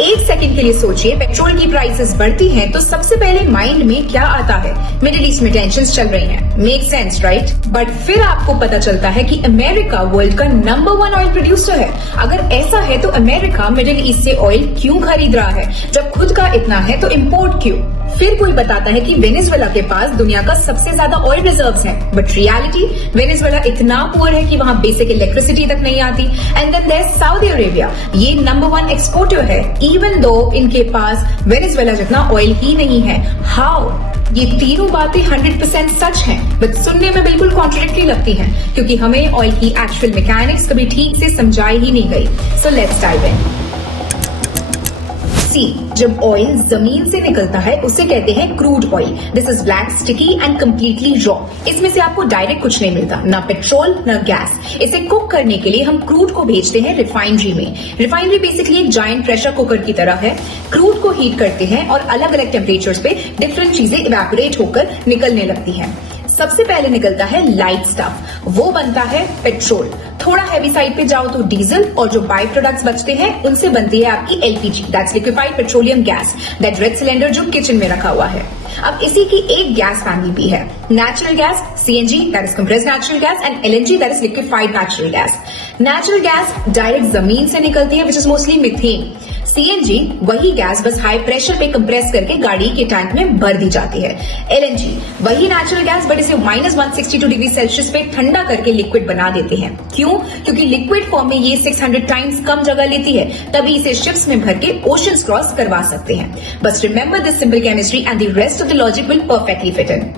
एक सेकंड के लिए सोचिए, पेट्रोल की प्राइसेस बढ़ती हैं तो सबसे पहले माइंड में क्या आता है? मिडिल ईस्ट में टेंशंस चल रही हैं। Make sense, right? बट फिर आपको पता चलता है कि अमेरिका वर्ल्ड का नंबर 1 ऑयल प्रोड्यूसर है। अगर ऐसा है तो अमेरिका मिडिल ईस्ट से ऑयल क्यों खरीद रहा है? जब खुद का इतना है तो इम्पोर्ट क्यों? फिर कोई बताता है कि वेनेजुएला के पास दुनिया का सबसे ज्यादा ऑयल रिजर्व्स हैं, बट रियलिटी वेनेजुएला इतना पुअर है कि वहां बेसिक इलेक्ट्रिसिटी तक नहीं आती। And then there Saudi Arabia, ये नंबर 1 एक्सपोर्टर है, इवन दो इनके पास वेनेजुएला जितना ऑयल ही नहीं है। हाउ? ये तीनों बातें 100% सच हैं, बट सुनने में बिल्कुल कॉन्ट्रडिक्टरी लगती हैं, क्योंकि हमें ऑयल की एक्चुअल मैकेनिक्स कभी ठीक से समझाई ही नहीं गई। So let's dive in. जब ऑयल जमीन से निकलता है उसे कहते हैं crude oil. This is black, sticky and completely raw. इसमें से आपको डायरेक्ट कुछ नहीं मिलता, ना पेट्रोल ना गैस। इसे कुक करने के लिए हम क्रूड को भेजते हैं रिफाइनरी में। रिफाइनरी बेसिकली एक जायंट प्रेशर कुकर की तरह है। क्रूड को हीट करते हैं और अलग अलग टेम्परेचर्स पे डिफरेंट चीजें इवेपोरेट होकर निकलने लगती हैं। सबसे पहले निकलता है लाइट स्टफ, वो बनता है पेट्रोल। थोड़ा हैवी साइड पे जाओ तो डीजल, और जो बाई प्रोडक्ट्स बचते हैं उनसे बनती है आपकी LPG, that's liquefied petroleum gas, that red cylinder जो किचन में रखा हुआ है। अब इसी की एक गैस फैमिली भी है, natural gas, CNG that is compressed natural gas, and LNG that is liquefied natural gas. Natural gas direct जमीन से निकलती है, which is mostly methane. CNG वही गैस बस हाई प्रेशर पे कंप्रेस करके गाड़ी के टैंक में भर दी जाती है। एलएनजी वही नेचुरल गैस, बट इसे -162 डिग्री सेल्सियस पे ठंडा करके लिक्विड बना देते हैं। क्यों? क्योंकि लिक्विड फॉर्म में ये 600 टाइम्स कम जगह लेती है, तभी इसे शिप्स में भर के ओशंस क्रॉस करवा सकते हैं। बस remember this simple chemistry and the rest of the logic will perfectly fit in.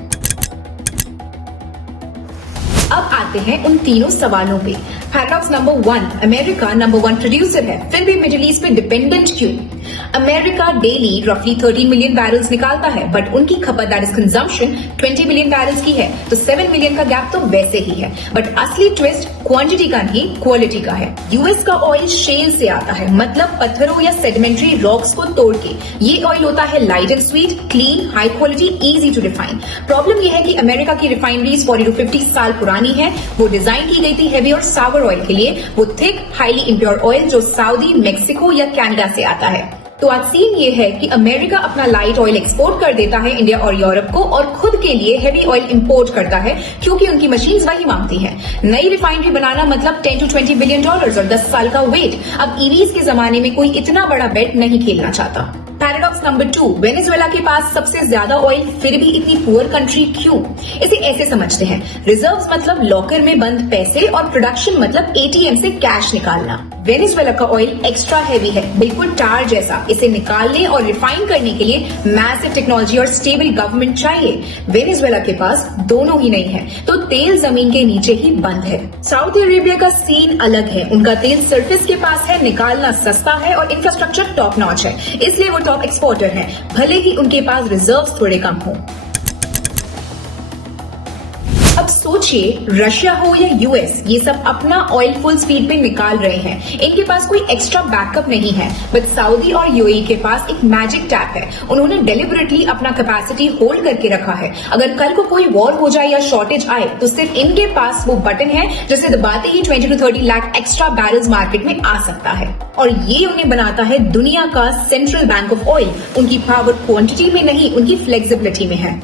अब आते हैं उन तीनों सवालों पे। Paradox number 1, America number 1 producer है, फिर भी मिडिल ईस्ट पे डिपेंडेंट क्यों? अमेरिका डेली रफली 13 मिलियन बैरल्स निकालता है, बट उनकी खपत that is consumption 20 million barrels की है, तो 7 मिलियन का गैप तो वैसे ही है। बट असली ट्विस्ट क्वांटिटी का नहीं, क्वालिटी का है। यूएस का ऑयल शेल से आता है, मतलब पत्थरों या सेडिमेंट्री रॉक्स को तोड़ के। ये ऑयल होता है light and sweet, clean, high quality, easy to refine. Problem यह है कि अमेरिका की रिफाइनरीज 40 to 50 साल पुरानी है। वो डिजाइन की गई थी हेवी और सावर ऑयल के लिए, वो थिक हाईली इम्प्योर ऑयल जो सऊदी, मेक्सिको या कनाडा से आता है। तो आज सीन ये है कि अमेरिका अपना लाइट ऑयल एक्सपोर्ट कर देता है इंडिया और यूरोप को, और खुद के लिए हेवी ऑयल इंपोर्ट करता है, क्योंकि उनकी मशीन्स वही मांगती हैं। नई रिफाइनरी बनाना मतलब $10 to 20 बिलियन और 10 साल का वेट। अब ईवीज के जमाने में कोई इतना बड़ा बेट नहीं खेलना चाहता। पैराडॉक्स नंबर 2, वेनेजुएला के पास सबसे ज्यादा ऑयल, फिर भी इतनी पुअर कंट्री क्यों? इसे ऐसे समझते हैं, रिजर्व्स मतलब लॉकर में बंद पैसे और प्रोडक्शन मतलब एटीएम से कैश निकालना। वेनेजुएला का ऑयल एक्स्ट्रा हैवी है, बिल्कुल टार जैसा। इसे निकालने और रिफाइन करने के लिए मैसिव टेक्नोलॉजी और स्टेबल गवर्नमेंट चाहिए। वेनेजुएला के पास दोनों ही नहीं है, तो तेल जमीन के नीचे ही बंद है। सऊदी अरेबिया का सीन अलग है, उनका तेल सरफेस के पास है, निकालना सस्ता है और इंफ्रास्ट्रक्चर टॉप नॉच है, इसलिए वो टॉप एक्सपोर्टर है, भले ही उनके पास रिजर्व्स थोड़े कम हो। अब सोचिए, रशिया हो या यूएस, ये सब अपना ऑयल फुल स्पीड पे निकाल रहे हैं। इनके पास कोई एक्स्ट्रा बैकअप नहीं है, बट सऊदी और यूएई के पास एक मैजिक टैप है। उन्होंने डेलिबरेटली अपना कैपेसिटी होल्ड करके रखा है। अगर कल को कोई वॉर हो जाए या शॉर्टेज आए तो सिर्फ इनके पास वो बटन है जिसे दबाते ही 20 to 30 lakh extra barrels market में आ सकता है, और ये उन्हें बनाता है दुनिया का सेंट्रल बैंक ऑफ ऑयल। उनकी पावर क्वांटिटी में नहीं, उनकी फ्लेक्सिबिलिटी में है।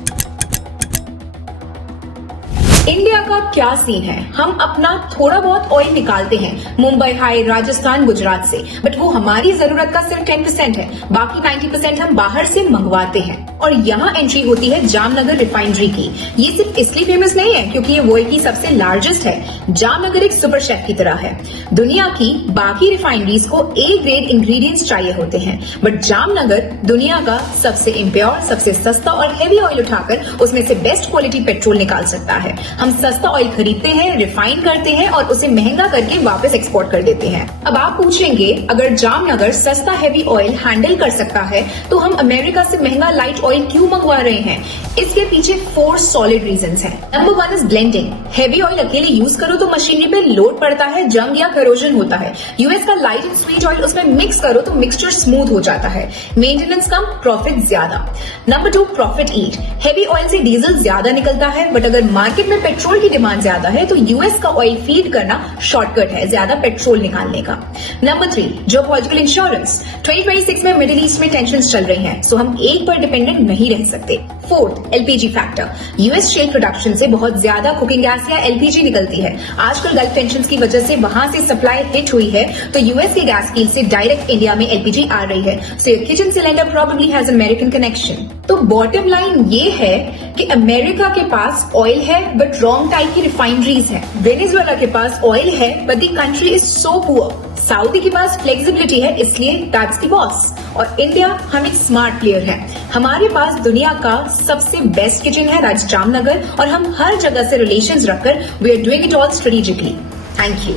इंडिया का क्या सीन है? हम अपना थोड़ा बहुत ऑयल निकालते हैं मुंबई, हाई, राजस्थान, गुजरात से, बट वो हमारी जरूरत का सिर्फ 10% है, बाकी 90% हम बाहर से मंगवाते हैं। और यहाँ एंट्री होती है जामनगर रिफाइनरी की। ये सिर्फ इसलिए फेमस नहीं है क्योंकि ये वर्ल्ड की सबसे लार्जेस्ट है। जामनगर एक सुपर शेफ की तरह है। दुनिया की बाकी रिफाइनरीज को ए ग्रेड इंग्रेडिएंट्स चाहिए होते हैं, बट जामनगर दुनिया का सबसे इम्प्योर, सबसे सस्ता और हेवी ऑयल उठाकर उसमें से बेस्ट क्वालिटी पेट्रोल निकाल सकता है। हम सस्ता ऑयल खरीदते हैं, रिफाइन करते हैं और उसे महंगा करके वापस एक्सपोर्ट कर देते हैं। अब आप पूछेंगे, अगर जामनगर सस्ता हेवी ऑयल हैंडल कर सकता है तो हम अमेरिका से महंगा लाइट ऑयल क्यों मंगवा रहे हैं? इसके पीछे 4 सॉलिड रीजंस हैं। Number 1 is blending. Heavy oil अकेले यूज करो तो मशीनरी पे लोड पड़ता है, जंग या करोजन होता है। यूएस का लाइट एंड स्वीट ऑयल उसमें मिक्स करो तो मिक्सचर स्मूथ हो जाता है। मेंटेनेंस कम, प्रॉफिट ज्यादा। नंबर 2, प्रॉफिट ईट। हेवी ऑयल से डीजल ज्यादा निकलता है, बट अगर मार्केट में पेट्रोल की डिमांड ज्यादा है तो यूएस का ऑयल फीड करना शॉर्टकट है ज्यादा पेट्रोल निकालने का। Number 3, geopolitical insurance. 2026 में मिडिल ईस्ट में टेंशंस चल रही हैं, सो हम एक पर डिपेंडेंट नहीं रह सकते। 4th, LPG factor. US shale production से बहुत ज्यादा कुकिंग गैस या एलपीजी निकलती है। आजकल गल्फ टेंशंस की वजह से वहां से सप्लाई हिट हुई है, तो यूएस के गैस फील्ड से डायरेक्ट इंडिया में एलपीजी आ रही है। So your kitchen cylinder probably has American connection. तो बॉटम लाइन ये है कि अमेरिका के पास ऑयल है बट रॉन्ग टाइप की रिफाइनरीज है। वेनेजुएला के पास ऑयल है but the country is so poor. Saudi के पास फ्लेक्सिबिलिटी है इसलिए दैट्स द बॉस। और इंडिया, हम एक स्मार्ट प्लेयर है। हमारे पास दुनिया का सबसे बेस्ट किचन है राजजामनगर और हम हर जगह से रिलेशंस रखकर we are doing it all strategically. Thank you.